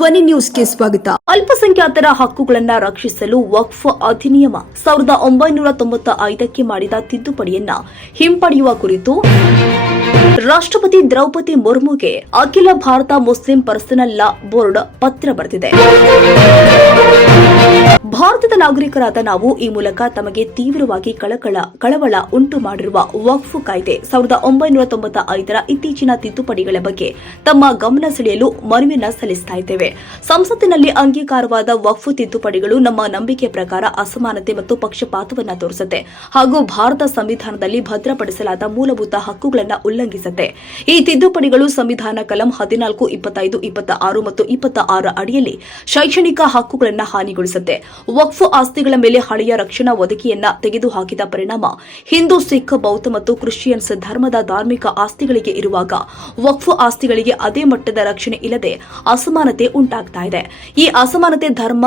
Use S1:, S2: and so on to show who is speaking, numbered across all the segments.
S1: ಧ್ವನಿ ನ್ಯೂಸ್ಗೆ ಸ್ವಾಗತ. ಅಲ್ಪಸಂಖ್ಯಾತರ ಹಕ್ಕುಗಳನ್ನ ರಕ್ಷಿಸಲು ವಕ್ಫ್ ಅಧಿನಿಯಮ ಸಾವಿರದ ಒಂಬೈನೂರ ತೊಂಬತ್ತ ಐದಕ್ಕೆ ಮಾಡಿದ ತಿದ್ದುಪಡಿಯನ್ನ ಹಿಂಪಡೆಯುವ ಕುರಿತು ರಾಷ್ಟ್ರಪತಿ Droupadi ಮುರ್ಮುಗೆ Akhila Bharata Muslim personal law board ಪತ್ರ ಬರೆದಿದೆ. ಭಾರತದ ನಾಗರಿಕರಾದ ನಾವು ಈ ಮೂಲಕ ತಮಗೆ ತೀವ್ರವಾಗಿ ಕಳಕಳ, ಕಳವಳ ಉಂಟು ಮಾಡಿರುವ ವಕ್ಫ್ ಕಾಯ್ದೆ ಸಾವಿರದ ಒಂಬೈನೂರ ತೊಂಬತ್ತ ಐದರ ಇತ್ತೀಚಿನ ತಿದ್ದುಪಡಿಗಳ ಬಗ್ಗೆ ತಮ್ಮ ಗಮನ ಸೆಳೆಯಲು ಮನವಿಯನ್ನ ಸಲ್ಲಿಸ್ತಾ ಇದ್ದೇವೆ. ಸಂಸತ್ತಿನಲ್ಲಿ ಅಂಗೀಕಾರವಾದ ವಕ್ಫ್ ತಿದ್ದುಪಡಿಗಳು ನಮ್ಮ ನಂಬಿಕೆ ಪ್ರಕಾರ ಅಸಮಾನತೆ ಮತ್ತು ಪಕ್ಷಪಾತವನ್ನು ತೋರಿಸುತ್ತೆ ಹಾಗೂ ಭಾರತ ಸಂವಿಧಾನದಲ್ಲಿ ಭದ್ರಪಡಿಸಲಾದ ಮೂಲಭೂತ ಹಕ್ಕುಗಳನ್ನು ಉಲ್ಲಂಘಿಸುತ್ತೆ. ಈ ತಿದ್ದುಪಡಿಗಳು ಸಂವಿಧಾನ ಕಲಂ ಹದಿನಾಲ್ಕು, ಇಪ್ಪತ್ತೈದು ಇಪ್ಪತ್ತ ಆರು ಮತ್ತು ಇಪ್ಪತ್ತ ಆರು ಅಡಿಯಲ್ಲಿ ಶೈಕ್ಷಣಿಕ ಹಕ್ಕುಗಳನ್ನು ಹಾನಿಗೊಳಿಸುತ್ತೆ. ವಕ್ಫ್ ಆಸ್ತಿಗಳ ಮೇಲೆ ಹಳೆಯ ರಕ್ಷಣಾ ಒದಗಿಯನ್ನ ತೆಗೆದುಹಾಕಿದ ಪರಿಣಾಮ ಹಿಂದೂ ಸಿಖ್, ಬೌದ್ಧ ಮತ್ತು ಕ್ರಿಶ್ಚಿಯನ್ಸ್ ಧರ್ಮದ ಧಾರ್ಮಿಕ ಆಸ್ತಿಗಳಿಗೆ ಇರುವಾಗ ವಕ್ಫ್ ಆಸ್ತಿಗಳಿಗೆ ಅದೇ ಮಟ್ಟದ ರಕ್ಷಣೆ ಇಲ್ಲದೆ ಅಸಮಾನತೆ ಉಂಟಾಗ್ತಾ ಇದೆ. ಈ ಅಸಮಾನತೆ ಧರ್ಮ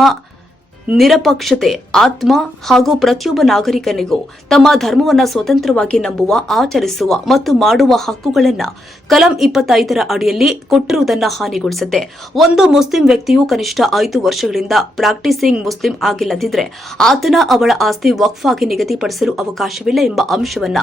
S1: ನಿರಪಕ್ಷತೆ, ಆತ್ಮ ಹಾಗೂ ಪ್ರತಿಯೊಬ್ಬ ನಾಗರಿಕನಿಗೂ ತಮ್ಮ ಧರ್ಮವನ್ನ ಸ್ವತಂತ್ರವಾಗಿ ನಂಬುವ, ಆಚರಿಸುವ ಮತ್ತು ಮಾಡುವ ಹಕ್ಕುಗಳನ್ನು ಕಲಂ ಇಪ್ಪತ್ತೈದರ ಅಡಿಯಲ್ಲಿ ಕೊಟ್ಟಿರುವುದನ್ನು ಹಾನಿಗೊಳಿಸುತ್ತೆ. ಒಂದು ಮುಸ್ಲಿಂ ವ್ಯಕ್ತಿಯು ಕನಿಷ್ಠ ಐದು ವರ್ಷಗಳಿಂದ ಪ್ರಾಕ್ಟೀಸಿಂಗ್ ಮುಸ್ಲಿಂ ಆಗಿಲ್ಲದಿದ್ದರೆ ಆತನ ಅವಳ ಆಸ್ತಿ ವಕ್ಫ್ ಆಗಿ ನಿಗದಿಪಡಿಸಲು ಅವಕಾಶವಿಲ್ಲ ಎಂಬ ಅಂಶವನ್ನ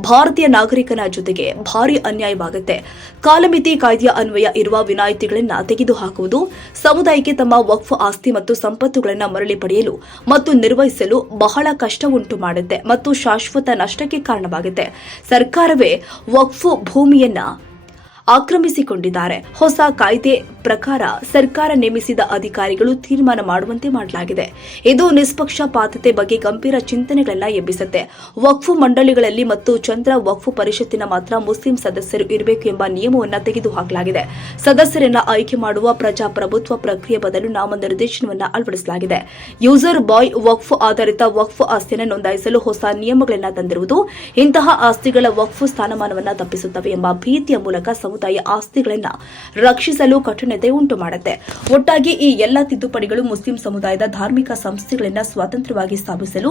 S1: ಭಾರತೀಯ ನಾಗರಿಕನ ಜೊತೆಗೆ ಭಾರಿ ಅನ್ಯಾಯವಾಗುತ್ತೆ. ಕಾಲಮಿತಿ ಕಾಯ್ದೆಯ ಅನ್ವಯ ಇರುವ ವಿನಾಯಿತಿಗಳನ್ನು ತೆಗೆದುಹಾಕುವುದು, ಸಮುದಾಯಕ್ಕೆ ತಮ್ಮ ವಕ್ಫ್, ಆಸ್ತಿ ಮತ್ತು ಸಂಪತ್ತುಗಳನ್ನು ಪಡೆಯಲು ಮತ್ತು ನಿರ್ವಹಿಸಲು ಬಹಳ ಕಷ್ಟ ಉಂಟು ಮಾಡುತ್ತೆ ಮತ್ತು ಶಾಶ್ವತ ನಷ್ಟಕ್ಕೆ ಕಾರಣವಾಗುತ್ತೆ. ಸರ್ಕಾರವೇ ವಕ್ಫು ಭೂಮಿಯನ್ನ ಆಕ್ರಮಿಸಿಕೊಂಡಿದ್ದಾರೆ. ಹೊಸ ಕಾಯ್ದೆ ಪ್ರಕಾರ ಸರ್ಕಾರ ನೇಮಿಸಿದ ಅಧಿಕಾರಿಗಳು ತೀರ್ಮಾನ ಮಾಡುವಂತೆ ಮಾಡಲಾಗಿದೆ. ಇದು ನಿಷ್ಪಕ್ಷಪಾತತೆ ಬಗ್ಗೆ ಗಂಭೀರ ಚಿಂತನೆಗಳನ್ನ ಎಬ್ಬಿಸುತ್ತೆ. ವಕ್ಫು ಮಂಡಳಿಗಳಲ್ಲಿ ಮತ್ತು ಚಂದ್ರ ವಕ್ಫು ಪರಿಷತ್ತಿನ ಮಾತ್ರ ಮುಸ್ಲಿಂ ಸದಸ್ಯರು ಇರಬೇಕು ಎಂಬ ನಿಯಮವನ್ನು ತೆಗೆದುಹಾಕಲಾಗಿದೆ. ಸದಸ್ಯರನ್ನ ಆಯ್ಕೆ ಮಾಡುವ ಪ್ರಜಾಪ್ರಭುತ್ವ ಪ್ರಕ್ರಿಯೆ ಬದಲು ನಾಮನಿರ್ದೇಶನವನ್ನ ಅಳವಡಿಸಲಾಗಿದೆ. ಯೂಸರ್ ಬಾಯ್ ವಕ್ಫ್ ಆಧಾರಿತ ವಕ್ಫ್ ಆಸ್ತಿಯನ್ನು ನೋಂದಾಯಿಸಲು ಹೊಸ ನಿಯಮಗಳನ್ನು ತಂದಿರುವುದು ಇಂತಹ ಆಸ್ತಿಗಳ ವಕ್ಫ್ ಸ್ಥಾನಮಾನವನ್ನು ತಪ್ಪಿಸುತ್ತವೆ ಎಂಬ ಭೀತಿಯ ಮೂಲಕ ಸಮುದಾಯ ಆಸ್ತಿಗಳನ್ನು ರಕ್ಷಿಸಲು ಕಠಿಣತೆ ಉಂಟು ಮಾಡುತ್ತೆ ಒಟ್ಟಾಗಿ ಈ ಎಲ್ಲ ತಿದ್ದುಪಡಿಗಳು ಮುಸ್ಲಿಂ ಸಮುದಾಯದ ಧಾರ್ಮಿಕ ಸಂಸ್ಥೆಗಳನ್ನು ಸ್ವತಂತ್ರವಾಗಿ ಸ್ಥಾಪಿಸಲು,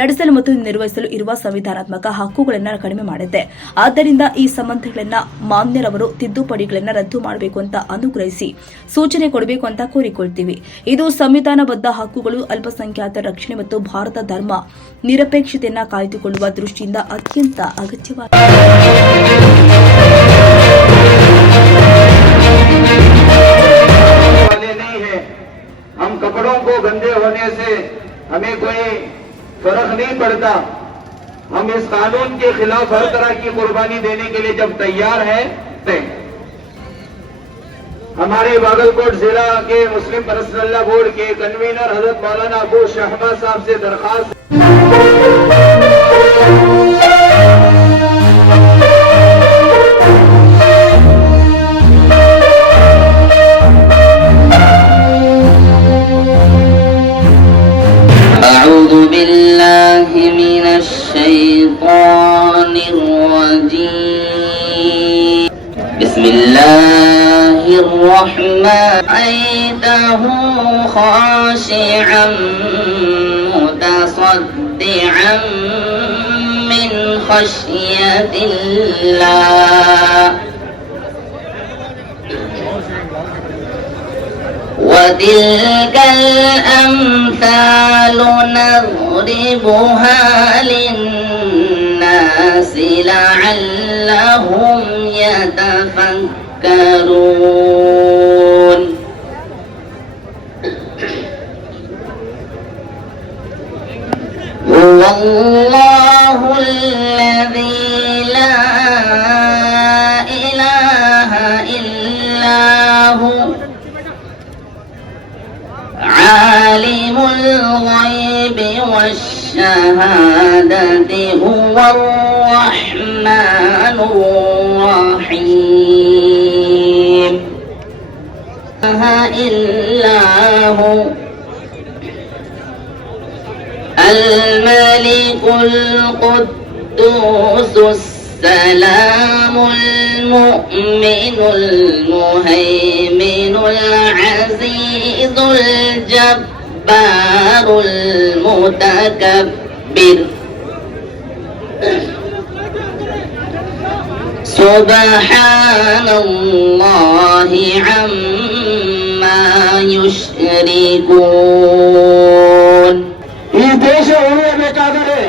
S1: ನಡೆಸಲು ಮತ್ತು ನಿರ್ವಹಿಸಲು ಇರುವ ಸಂವಿಧಾನಾತ್ಮಕ ಹಕ್ಕುಗಳನ್ನು ಕಡಿಮೆ ಮಾಡುತ್ತೆ. ಆದ್ದರಿಂದ ಈ ಸಂಬಂಧಗಳನ್ನು ಮಾನ್ಯರವರು ತಿದ್ದುಪಡಿಗಳನ್ನು ರದ್ದು ಮಾಡಬೇಕು ಅಂತ ಅನುಗ್ರಹಿಸಿ ಸೂಚನೆ ಕೊಡಬೇಕು ಅಂತ ಕೋರಿಕೊಳ್ತೀವಿ. ಇದು ಸಂವಿಧಾನಬದ್ಧ ಹಕ್ಕುಗಳು ಅಲ್ಪಸಂಖ್ಯಾತರ ರಕ್ಷಣೆ ಮತ್ತು ಭಾರತ ಧರ್ಮ ನಿರಪೇಕ್ಷತೆಯನ್ನು ಕಾಯ್ದುಕೊಳ್ಳುವ ದೃಷ್ಟಿಯಿಂದ ಅತ್ಯಂತ ಅಗತ್ಯವಾಗಿದೆ
S2: سے ہمیں کوئی فرق نہیں پڑتا۔ ہم اس قانون کے خلاف ہر طرح کی قربانی دینے کے لیے جب تیار ہیں ہمارے باغل کوٹ ضلع کے مسلم پرسن اللہ بورڈ کے کنوینر حضرت مولانا ابو شہبہ صاحب سے
S3: درخواست۔ بالله من الشيطان الرجيم. بسم الله الرحمن. عيده خاشعا متصدعا من خشية الله. وتلك الأمثال نضربها للناس لعلهم يتفكرون هو الله الذي الغيب والشهادة هو الرحمن الرحيم. إلا هو. الملك القدوس السلام المؤمن المهيمن العزيز الجبار الجبار المتكبر سبحان الله عما يشركون
S4: ಈ ದೇಶ ಉಳಿಯಬೇಕಾದರೆ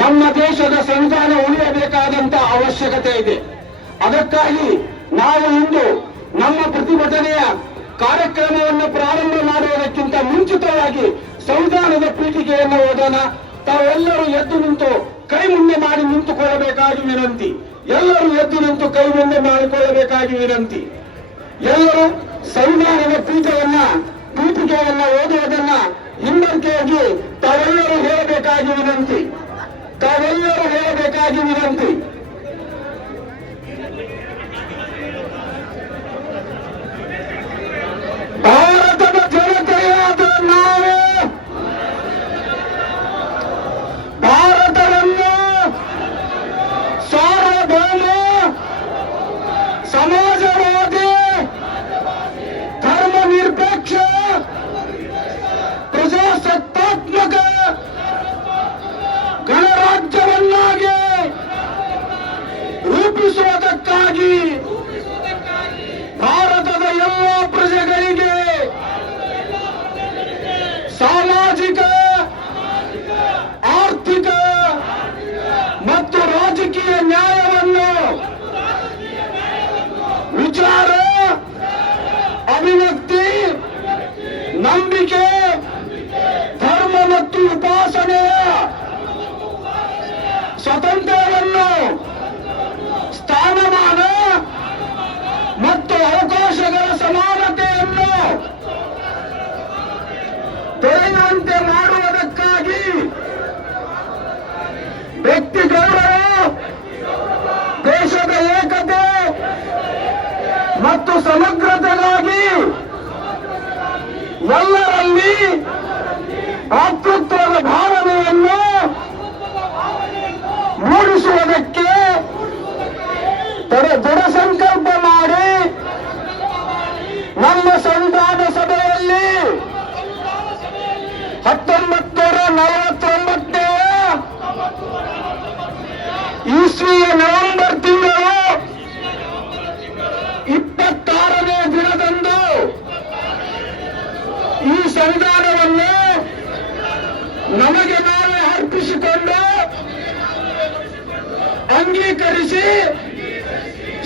S4: ನಮ್ಮ ದೇಶದ ಸಂತಾನ ಉಳಿಯಬೇಕಾದಂತ ಅವಶ್ಯಕತೆ ಇದೆ ಅದಕ್ಕಾಗಿ ನಾವು ಇಂದು ನಮ್ಮ ಪ್ರತಿಭಟನೆಯ ಕಾರ್ಯಕ್ರಮವನ್ನು ಪ್ರಾರಂಭ ಮಾಡುವುದಕ್ಕಿಂತ ಮುಂಚಿತವಾಗಿ ಸಂವಿಧಾನದ ಪೀಠಿಗೆಯನ್ನು ಓದೋಣ. ತಾವೆಲ್ಲರೂ ಎದ್ದು ನಿಂತು ಕೈ ಮುಂದೆ ಮಾಡಿ ನಿಂತುಕೊಳ್ಳಬೇಕಾಗಿ ವಿನಂತಿ. ಎಲ್ಲರೂ ಎದ್ದು ನಿಂತು ಕೈ ಮುಂದೆ ಮಾಡಿಕೊಳ್ಳಬೇಕಾಗಿ ವಿನಂತಿ. ಎಲ್ಲರೂ ಸಂವಿಧಾನದ ಪೀಠವನ್ನ ಪೀಠಿಕೆಯನ್ನ ಓದುವುದನ್ನ ಹಿಂದಕ್ಕೆಯಾಗಿ ತಾವೆಲ್ಲರೂ ಹೇಳಬೇಕಾಗಿ ವಿನಂತಿ. ತಾವೆಲ್ಲರೂ ಹೇಳಬೇಕಾಗಿ ವಿನಂತಿ. Раді!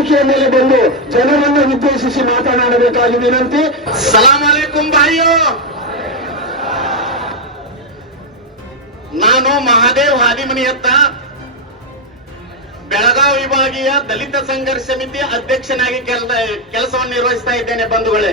S4: ವೇದಿಕೆಯ ಮೇಲೆ ಬಂದು ಜನರನ್ನು ಉದ್ದೇಶಿಸಿ ಮಾತನಾಡಬೇಕಾಗಿ ವಿನಂತಿ.
S5: ಸಲಾಮ್ ಅಲೈಕುಂ ಭಾಯಿಯೋ ನಾನು ಮಹಾದೇವ್ ಹಾದಿಮನಿಯತ್ತ ಬೆಳಗಾವಿ ವಿಭಾಗೀಯ ದಲಿತ ಸಂಘರ್ಷ ಸಮಿತಿ ಅಧ್ಯಕ್ಷನಾಗಿ ಕೆಲಸವನ್ನು ನಿರ್ವಹಿಸ್ತಾ ಇದ್ದೇನೆ ಬಂಧುಗಳೇ.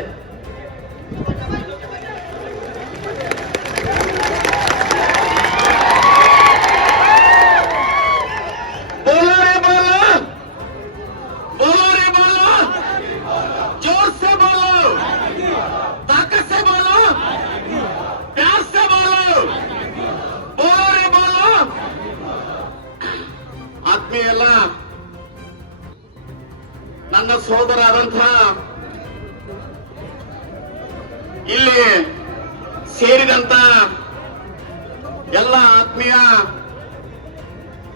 S5: ಆತ್ಮೀಯಲ್ಲ ನನ್ನ ಸೋದರಾದಂಥ ಇಲ್ಲಿ ಸೇರಿದಂತ ಎಲ್ಲ ಆತ್ಮೀಯ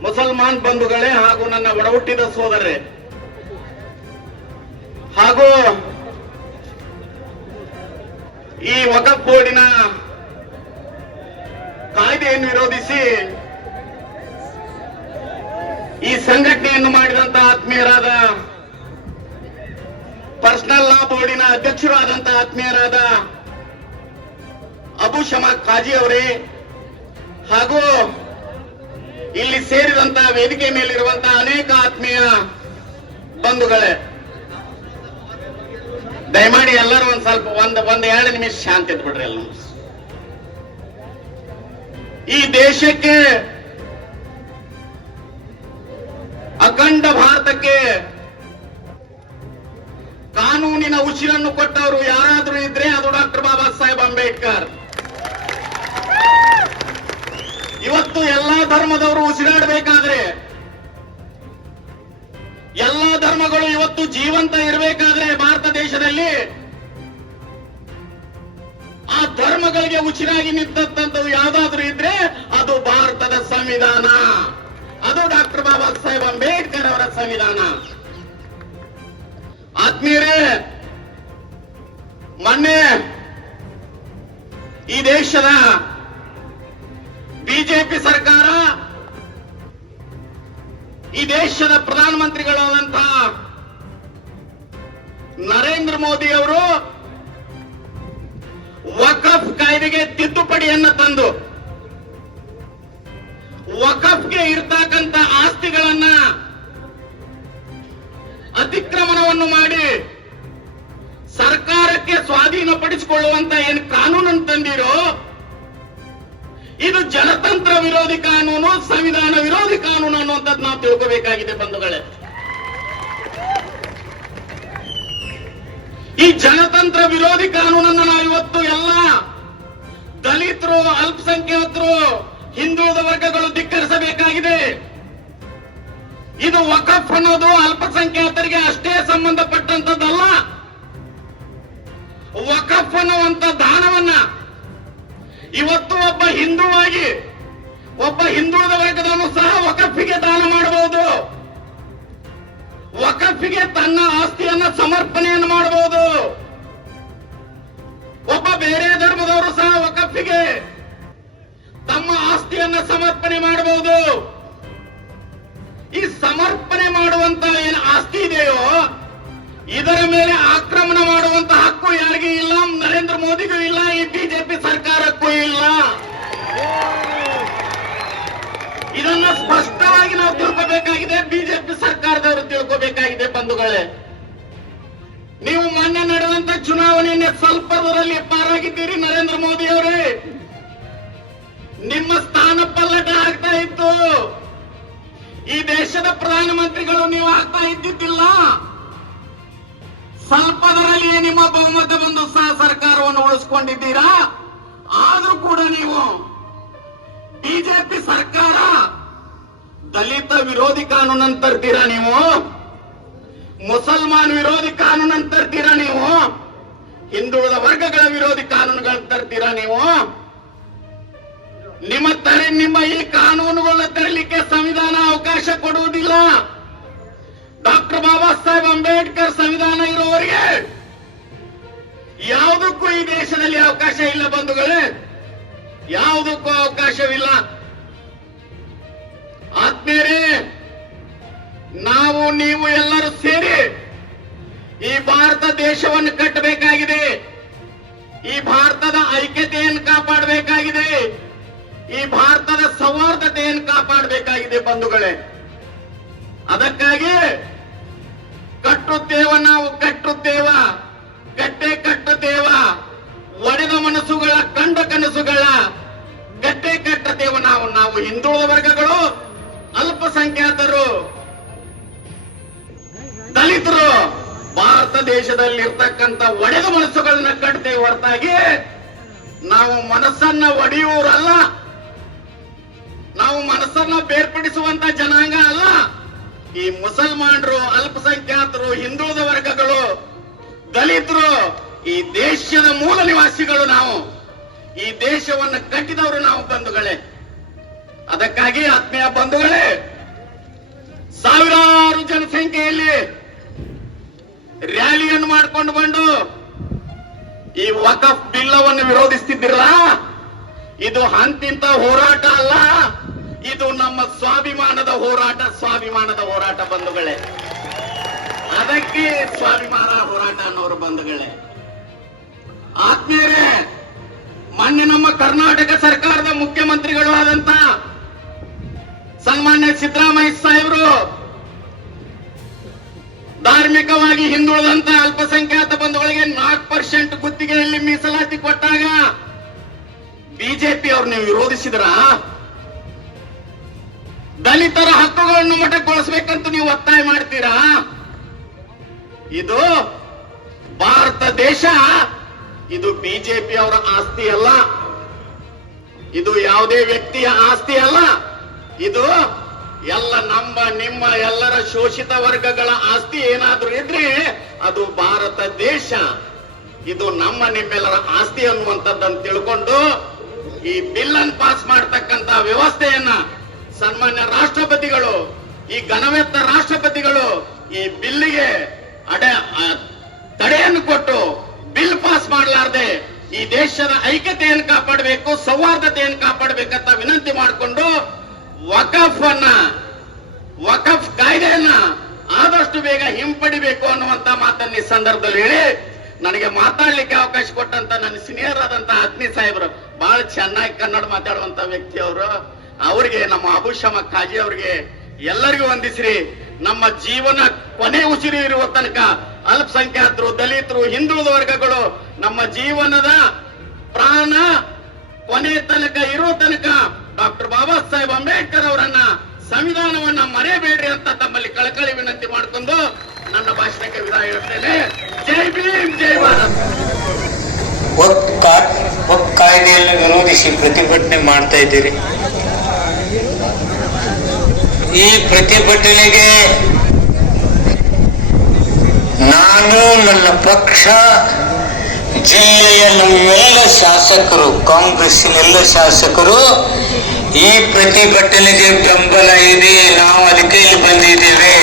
S5: ಮುಸಲ್ಮಾನ್ ಬಂಧುಗಳೇ ಹಾಗೂ ನನ್ನ ಒಡಹುಟ್ಟಿದ ಸೋದರೇ ಹಾಗೂ ಈ ವಕಫ್ ಬೋರ್ಡಿನ ಕಾಯ್ದೆಯನ್ನು ವಿರೋಧಿಸಿ ಈ ಸಂಘಟನೆಯನ್ನು ಮಾಡಿದಂತ ಆತ್ಮೀಯರಾದ ಪರ್ಸನಲ್ ಲಾ ಬೋರ್ಡಿನ ಅಧ್ಯಕ್ಷರಾದಂತ ಆತ್ಮೀಯರಾದ ಅಬು ಶಮಾ ಖಾಜಿ ಅವರೇ, ಹಾಗೂ ಇಲ್ಲಿ ಸೇರಿದಂತ ವೇದಿಕೆ ಮೇಲಿರುವಂತಹ ಅನೇಕ ಆತ್ಮೀಯ ಬಂಧುಗಳೇ, ದಯಮಾಡಿ ಎಲ್ಲರೂ ಒಂದ್ ಸ್ವಲ್ಪ ಒಂದ್ ಒಂದ್ ಎರಡು ನಿಮಿಷ ಶಾಂತಿ ಬಿಡ್ರಿ ಎಲ್ಲ ಈ ದೇಶಕ್ಕೆ ಅಖಂಡ ಭಾರತಕ್ಕೆ ಕಾನೂನಿನ ಉಸಿರನ್ನು ಕೊಟ್ಟವರು ಯಾರಾದ್ರೂ ಇದ್ರೆ ಅದು ಡಾಕ್ಟರ್ ಬಾಬಾ ಸಾಹೇಬ್ ಅಂಬೇಡ್ಕರ್. ಇವತ್ತು ಎಲ್ಲಾ ಧರ್ಮದವರು ಉಸಿರಾಡಬೇಕಾದ್ರೆ, ಎಲ್ಲಾ ಧರ್ಮಗಳು ಇವತ್ತು ಜೀವಂತ ಇರಬೇಕಾದ್ರೆ ಭಾರತ ದೇಶದಲ್ಲಿ ಆ ಧರ್ಮಗಳಿಗೆ ಉಸಿರಾಗಿ ನಿಂತಂತದ್ದು ಯಾವುದಾದ್ರೂ ಇದ್ರೆ ಅದು ಭಾರತದ ಸಂವಿಧಾನ. ಅದು ಡಾಕ್ಟರ್ ಬಾಬಾ ಸಾಹೇಬ್ ಅಂಬೇಡ್ಕರ್ ಅವರ ಸಂವಿಧಾನ. ಆತ್ಮೀಯರೇ, ಮೊನ್ನೆ ಈ ದೇಶದ ಬಿಜೆಪಿ ಸರ್ಕಾರ ಈ ದೇಶದ ಪ್ರಧಾನಮಂತ್ರಿಗಳಾದಂತಹ ನರೇಂದ್ರ ಮೋದಿ ಅವರು ವಕಫ್ ಕಾಯ್ದೆಗೆ ತಿದ್ದುಪಡಿಯನ್ನ ತಂದು ವಕಫ್ಗೆ ಇರ್ತಕ್ಕಂಥ ಆಸ್ತಿಗಳನ್ನ ಅತಿಕ್ರಮಣವನ್ನು ಮಾಡಿ ಸರ್ಕಾರಕ್ಕೆ ಸ್ವಾಧೀನಪಡಿಸಿಕೊಳ್ಳುವಂತ ಏನು ಕಾನೂನನ್ನು ತಂದಿರೋ, ಇದು ಜನತಂತ್ರ ವಿರೋಧಿ ಕಾನೂನು, ಸಂವಿಧಾನ ವಿರೋಧಿ ಕಾನೂನು ಅನ್ನುವಂಥದ್ದು ನಾವು ತಿಳ್ಕೋಬೇಕಾಗಿದೆ ಬಂಧುಗಳೇ. ಈ ಜನತಂತ್ರ ವಿರೋಧಿ ಕಾನೂನನ್ನು ನಾವು ಇವತ್ತು ಎಲ್ಲ ದಲಿತರು, ಅಲ್ಪಸಂಖ್ಯಾತರು ಹಿಂದುಳಿದ ವರ್ಗಗಳು ಧಿಕ್ಕರಿಸಬೇಕಾಗಿದೆ. ಇದು ವಕಫ್ ಅನ್ನೋದು ಅಲ್ಪಸಂಖ್ಯಾತರಿಗೆ ಅಷ್ಟೇ ಸಂಬಂಧಪಟ್ಟಂತದ್ದಲ್ಲ ವಕಫ್ ಅನ್ನುವಂತ ದಾನವನ್ನ ಇವತ್ತು ಒಬ್ಬ ಹಿಂದೂವಾಗಿ, ಒಬ್ಬ ಹಿಂದುಳಿದ ವರ್ಗದವನು ಸಹ ವಕಫಿಗೆ ದಾನ ಮಾಡಬಹುದು. ವಕಫಿಗೆ ತನ್ನ ಆಸ್ತಿಯನ್ನ ಸಮರ್ಪಣೆಯನ್ನು ಮಾಡಬಹುದು. ಒಬ್ಬ ಬೇರೆ ಧರ್ಮದವರು ಸಹ ವಕಫಿಗೆ ತಮ್ಮ ಆಸ್ತಿಯನ್ನ ಸಮರ್ಪಣೆ ಮಾಡಬಹುದು. ಈ ಸಮರ್ಪಣೆ ಮಾಡುವಂತ ಏನು ಆಸ್ತಿ ಇದೆಯೋ, ಇದರ ಮೇಲೆ ಆಕ್ರಮಣ ಮಾಡುವಂತ ಹಕ್ಕು ಯಾರಿಗೂ ಇಲ್ಲ? ನರೇಂದ್ರ ಮೋದಿಗೂ ಇಲ್ಲ, ಈ ಬಿಜೆಪಿ ಸರ್ಕಾರಕ್ಕೂ ಇಲ್ಲ. ಇದನ್ನ ಸ್ಪಷ್ಟವಾಗಿ ನಾವು ತಿಳ್ಕೋಬೇಕಾಗಿದೆ, ಬಿಜೆಪಿ ಸರ್ಕಾರದವರು ತಿಳ್ಕೋಬೇಕಾಗಿದೆ ಬಂಧುಗಳೇ. ನೀವು ಮೊನ್ನೆ ನಡೆದಂತ ಸ್ವಲ್ಪ ಸ್ವಲ್ಪದರಲ್ಲಿ ಪಾರಾಗಿದ್ದೀರಿ ನರೇಂದ್ರ ಮೋದಿ ಅವರೇ ನಿಮ್ಮ ಸ್ಥಾನ ಪಲ್ಲಟ ಆಗ್ತಾ ಇತ್ತು. ಈ ದೇಶದ ಪ್ರಧಾನಮಂತ್ರಿಗಳು ನೀವು ಆಗ್ತಾ ಇದ್ದಿದ್ದಿಲ್ಲ. ಸ್ವಲ್ಪದರಲ್ಲಿಯೇ ನಿಮ್ಮ ಬಹುಮತ ಬಂದು ಸಹ ಸರ್ಕಾರವನ್ನು ಉಳಿಸ್ಕೊಂಡಿದ್ದೀರಾ? ಆದ್ರೂ ಕೂಡ ನೀವು ಬಿಜೆಪಿ ಸರ್ಕಾರ, ದಲಿತ ವಿರೋಧಿ ಕಾನೂನನ್ನು ತರ್ತೀರಾ ನೀವು? ಮುಸಲ್ಮಾನ್ ವಿರೋಧಿ ಕಾನೂನನ್ನು ತರ್ತೀರಾ ನೀವು? ಹಿಂದುಳಿದ ವರ್ಗಗಳ ವಿರೋಧಿ ಕಾನೂನುಗಳನ್ನು ತರ್ತೀರಾ ನೀವು? ನಿಮ್ಮ ತಲೆ, ನಿಮ್ಮ ಈ ಕಾನೂನುಗಳನ್ನು ತರಲಿಕ್ಕೆ ಸಂವಿಧಾನ ಅವಕಾಶ ಕೊಡುವುದಿಲ್ಲ. ಡಾಕ್ಟರ್ ಬಾಬಾ ಸಾಹೇಬ್ ಅಂಬೇಡ್ಕರ್ ಸಂವಿಧಾನ ಇರುವವರಿಗೆ ಯಾವುದಕ್ಕೂ ಈ ದೇಶದಲ್ಲಿ ಅವಕಾಶ ಇಲ್ಲ ಬಂಧುಗಳೇ. ಯಾವುದಕ್ಕೂ ಅವಕಾಶವಿಲ್ಲ. ಆತ್ಮೀಯರೇ, ನಾವು, ನೀವು ಎಲ್ಲರೂ ಸೇರಿ ಈ ಭಾರತ ದೇಶವನ್ನು ಕಟ್ಟಬೇಕಾಗಿದೆ. ಈ ಭಾರತದ ಐಕ್ಯತೆಯನ್ನು ಕಾಪಾಡಬೇಕಾಗಿದೆ. ಈ ಭಾರತದ ಸೌಹಾರ್ದತೆಯನ್ನು ಕಾಪಾಡಬೇಕಾಗಿದೆ ಬಂಧುಗಳೇ? ಅದಕ್ಕಾಗಿ ಕಟ್ಟುತ್ತೇವ ನಾವು ಕಟ್ಟುತ್ತೇವ, ಗಟ್ಟೆ ಕಟ್ಟುತ್ತೇವ, ಒಡೆದ ಮನಸ್ಸುಗಳ ಕಂಡ ಕನಸುಗಳ ಗಟ್ಟೆ ಕಟ್ಟುತ್ತೇವ ನಾವು. ನಾವು ಹಿಂದುಳಿದ ವರ್ಗಗಳು, ಅಲ್ಪಸಂಖ್ಯಾತರು, ದಲಿತರು, ಭಾರತ ದೇಶದಲ್ಲಿ ಇರ್ತಕ್ಕಂಥ ಒಡೆದ ಮನಸ್ಸುಗಳನ್ನ ಕಟ್ತೇವೆ ಹೊರತಾಗಿ ನಾವು ಮನಸ್ಸನ್ನ ಒಡೆಯುವರಲ್ಲ ನಾವು ಮನಸ್ಸನ್ನ ಬೇರ್ಪಡಿಸುವಂತ ಜನಾಂಗ ಅಲ್ಲ. ಈ ಮುಸಲ್ಮಾನರು, ಅಲ್ಪಸಂಖ್ಯಾತರು ಹಿಂದೂದ ವರ್ಗಗಳು, ದಲಿತರು, ಈ ದೇಶದ ಮೂಲ ನಿವಾಸಿಗಳು ನಾವು. ಈ ದೇಶವನ್ನು ಕಟ್ಟಿದವರು ನಾವು ಬಂಧುಗಳೇ. ಅದಕ್ಕಾಗಿ ಆತ್ಮೀಯ ಬಂಧುಗಳೇ, ಸಾವಿರಾರು ಜನಸಂಖ್ಯೆಯಲ್ಲಿ ರ್ಯಾಲಿಯನ್ನು ಮಾಡಿಕೊಂಡು ಬಂದು ಈ ವಕಫ್ ಬಿಲ್ಲವನ್ನು ವಿರೋಧಿಸ್ತಿದ್ದಿರಲ್ಲ? ಇದು ಅಂತಿಂತ ಹೋರಾಟ ಅಲ್ಲ. ಇದು ನಮ್ಮ ಸ್ವಾಭಿಮಾನದ ಹೋರಾಟ ಸ್ವಾಭಿಮಾನದ ಹೋರಾಟ ಬಂಧುಗಳೇ. ಅದಕ್ಕೆ ಸ್ವಾಭಿಮಾನ ಹೋರಾಟ ಅನ್ನೋರು ಬಂಧುಗಳೇ. ಆತ್ಮೀಯರೇ, ಮೊನ್ನೆ ನಮ್ಮ ಕರ್ನಾಟಕ ಸರ್ಕಾರದ ಮುಖ್ಯಮಂತ್ರಿಗಳು ಆದಂತ ಸನ್ಮಾನ್ಯ ಸಿದ್ದರಾಮಯ್ಯ ಸಾಹೇಬರು ಧಾರ್ಮಿಕವಾಗಿ ಹಿಂದುಳಿದಂತ ಅಲ್ಪಸಂಖ್ಯಾತ ಬಂಧುಗಳಿಗೆ ನಾಲ್ಕು ಪರ್ಸೆಂಟ್ ಗುತ್ತಿಗೆಯಲ್ಲಿ ಮೀಸಲಾತಿ ಕೊಟ್ಟಾಗ ಬಿಜೆಪಿ ಅವ್ರು ನೀವು ವಿರೋಧಿಸಿದ್ರ? ದಲಿತರ ಹಕ್ಕುಗಳನ್ನು ಮಠಗೊಳಿಸ್ಬೇಕಂತ ನೀವು ಒತ್ತಾಯ ಮಾಡ್ತೀರಾ? ಇದು ಭಾರತ ದೇಶ, ಇದು ಬಿಜೆಪಿ ಅವರ ಆಸ್ತಿ ಅಲ್ಲ. ಇದು ಯಾವುದೇ ವ್ಯಕ್ತಿಯ ಆಸ್ತಿ ಅಲ್ಲ. ಇದು ಎಲ್ಲ ನಮ್ಮ, ನಿಮ್ಮ ಎಲ್ಲರ ಶೋಷಿತ ವರ್ಗಗಳ ಆಸ್ತಿ ಏನಾದ್ರೂ ಇದ್ರೆ ಅದು ಭಾರತ ದೇಶ. ಇದು ನಮ್ಮ ನಿಮ್ಮೆಲ್ಲರ ಆಸ್ತಿ ಅನ್ನುವಂಥದ್ದನ್ನು ತಿಳ್ಕೊಂಡು ಈ ಬಿಲ್ ಅನ್ನು ಪಾಸ್ ಮಾಡತಕ್ಕಂತ ವ್ಯವಸ್ಥೆಯನ್ನ ಸನ್ಮಾನ್ಯ ರಾಷ್ಟ್ರಪತಿಗಳು, ಈ ಘನವೆತ್ತ ರಾಷ್ಟ್ರಪತಿಗಳು ಈ ಬಿಲ್ಲಿಗೆ ಅಡೆ ತಡೆಯನ್ನು ಕೊಟ್ಟು ಬಿಲ್ ಪಾಸ್ ಮಾಡಲಾರ್ದೆ ಈ ದೇಶದ ಐಕ್ಯತೆಯನ್ನು ಕಾಪಾಡಬೇಕು, ಸೌಹಾರ್ದತೆಯನ್ನು ಕಾಪಾಡಬೇಕಂತ ವಿನಂತಿ ಮಾಡಿಕೊಂಡು ವಕಫ್ ಅನ್ನ, ವಕಫ್ ಕಾಯ್ದೆಯನ್ನ ಆದಷ್ಟು ಬೇಗ ಹಿಂಪಡಿಬೇಕು ಅನ್ನುವಂತ ಮಾತನ್ನ ಈ ಸಂದರ್ಭದಲ್ಲಿ ಹೇಳಿ ನನಗೆ ಮಾತಾಡ್ಲಿಕ್ಕೆ ಅವಕಾಶ ಕೊಟ್ಟಂತ ನನ್ನ ಸೀನಿಯರ್ ಆದಂತ ಅಗ್ನಿ ಸಾಹೇಬರು ಬಹಳ ಚೆನ್ನಾಗಿ ಕನ್ನಡ ಮಾತಾಡುವಂತ ವ್ಯಕ್ತಿ ಅವರು. ಅವರಿಗೆ ನಮ್ಮ ಅಭೂಷಮ ಕಾಜಿ ಅವರಿಗೆ ಎಲ್ಲರಿಗೂ ವಂದಿಸ್ರಿ. ನಮ್ಮ ಜೀವನ ಕೊನೆ ಉಸಿರು ಇರುವ ತನಕ ಅಲ್ಪಸಂಖ್ಯಾತರು, ದಲಿತರು, ಹಿಂದುಳಿದ ವರ್ಗಗಳು ನಮ್ಮ ಜೀವನದ ಪ್ರಾಣ ಕೊನೆ ತನಕ ಇರೋ ತನಕ ಡಾಕ್ಟರ್ ಬಾಬಾ ಸಾಹೇಬ್ ಅಂಬೇಡ್ಕರ್ ಅವರನ್ನ ಸಂವಿಧಾನವನ್ನ ಮರೆಯಬೇಡ್ರಿ ಅಂತ ತಮ್ಮಲ್ಲಿ ಕಳಕಳಿ ವಿನಂತಿ ಮಾಡಿಕೊಂಡು ನನ್ನ ಭಾಷಣಕ್ಕೆ ವಿದಾಯ ಹೇಳ್ತೇನೆ. ಜೈ ಭೀಮ್ ಜೈ ಭಾರತ್.
S6: ವಕ್ ವಕ್ ಕಾಯ್ದೆಯನ್ನು ವಿರೋಧಿಸಿ ಪ್ರತಿಭಟನೆ ಮಾಡ್ತಾ ಇದ್ದೀರಿ. ಈ ಪ್ರತಿಭಟನೆಗೆ ನಾನು ನನ್ನ ಪಕ್ಷ ಜಿಲ್ಲೆಯ ನಮ್ಮೆಲ್ಲ ಶಾಸಕರು ಕಾಂಗ್ರೆಸ್ಸಿನ ಎಲ್ಲ ಶಾಸಕರು ಈ ಪ್ರತಿಭಟನೆಗೆ ಬೆಂಬಲ ಇದೆ. ನಾವು ಅದಕ್ಕೆ ಇಲ್ಲಿ ಬಂದಿದ್ದೇವೆ.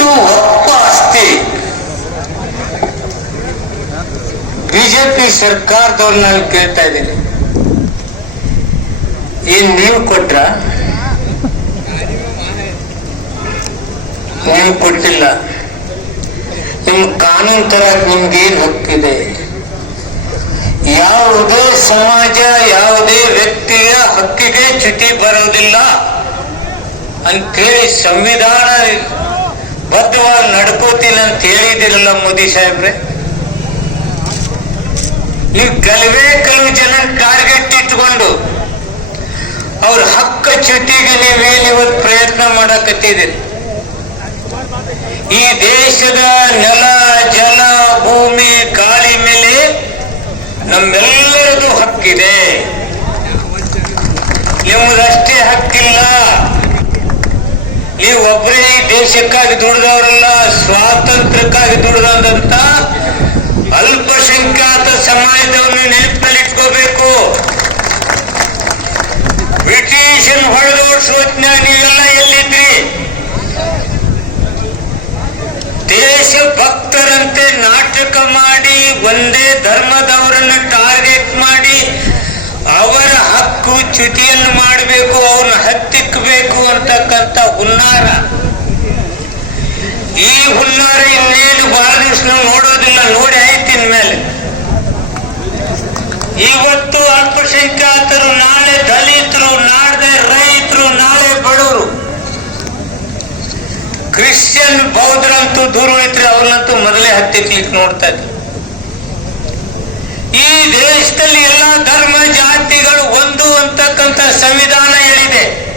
S6: ಇದು ಒಪ್ಪ ಆಸ್ತಿ ಬಿಜೆಪಿ ಸರ್ಕಾರದವ್ರು ನಾನು ಕೇಳ್ತಾ ಇದ್ದೀನಿ. ಏನ್ ನೀವು ಕೊಟ್ರ? ನೀವು ಕೊಟ್ಟಿಲ್ಲ. ನಿಮ್ ಕಾನೂನು ತರ ನಿಮ್ಗೇನ್ ಹಕ್ಕಿದೆ? ಯಾವುದೇ ಸಮಾಜ, ಯಾವುದೇ ವ್ಯಕ್ತಿಯ ಹಕ್ಕಿಗೆ ಚ್ಯುತಿ ಬರೋದಿಲ್ಲ ಅಂತೇಳಿ ಸಂವಿಧಾನ ಬದ್ಧವಾಗಿ ನಡ್ಕೋತೀನಿ ಅಂತ ಹೇಳಿದಿರಲ್ಲ ಮೋದಿ ಸಾಹೇಬ್ರೆ? ನೀವು ಕೆಲವೇ ಕೆಲವು ಜನ ಟಾರ್ಗೆಟ್ ಇಟ್ಕೊಂಡು ಅವ್ರ ಹಕ್ಕ ಚ್ಯುತಿಗೆ ನೀವೇನು ಇವತ್ತು ಪ್ರಯತ್ನ ಮಾಡಕತ್ತಿದ್ದೀರಿ ಈ ದೇಶದ ನೆಲ ಜಲ ಭೂಮಿ ಗಾಳಿ ಮೇಲೆ ನಮ್ಮೆಲ್ಲರದು ಹಕ್ಕಿದೆ ನಿಮ್ಮದಷ್ಟೇ ಹಕ್ಕಿಲ್ಲ ನೀವು ಒಬ್ಬರೇ ಈ ದೇಶಕ್ಕಾಗಿ ದುಡಿದವರಲ್ಲ, ಸ್ವಾತಂತ್ರ್ಯಕ್ಕಾಗಿ ದುಡಿದಂತ ಅಲ್ಪಸಂಖ್ಯಾತ ಸಮಾಜವನ್ನು ನೆನಪಿನಲ್ಲಿಟ್ಕೋಬೇಕು. ಬ್ರಿಟಿಷನ್ ಹೊಡೆದೋಡಿಸುವ ನೀವೆಲ್ಲ ಎಲ್ಲಿದ್ರಿ? ದೇಶ ಭಕ್ತರಂತೆ ನಾಟಕ ಮಾಡಿ, ಒಂದೇ ಧರ್ಮದವರನ್ನು ಟಾರ್ಗೆಟ್ ಮಾಡಿ, ಅವರ ಹಕ್ಕು ಚ್ಯುತಿಯನ್ನು ಮಾಡಬೇಕು, ಅವ್ರನ್ನ ಹತ್ತಿಕ್ಕಬೇಕು ಅಂತಕ್ಕಂಥ ಹುನ್ನಾರ. ಈ ಹುನ್ನಾರ ಇನ್ನೇನು ಬಹಳ ದಿವಸ ನೋಡೋದಿಲ್ಲ ನೋಡಿ ಆಯ್ತಿನ ಮೇಲೆ. ಇವತ್ತು ಅಲ್ಪಸಂಖ್ಯಾತರು, ನಾಳೆ ದಲಿತರು ನಾಳೆ ರೈತರು, ನಾಳೆ ಬಡವರು. ಕ್ರಿಶ್ಚಿಯನ್ ಬೌದ್ಧರಂತೂ ದೂರ ಉಳಿತ್ರಿ ಅವ್ರನ್ನಂತೂ ಮೊದಲೇ ಹತ್ತಿಕ್ಲಿಕ್ಕೆ ನೋಡ್ತಾ ಇದ್ರು. ಈ ದೇಶದಲ್ಲಿ ಎಲ್ಲಾ ಧರ್ಮ ಜಾತಿಗಳು ಒಂದು ಅಂತಕ್ಕಂಥ ಸಂವಿಧಾನ ಹೇಳಿದೆ.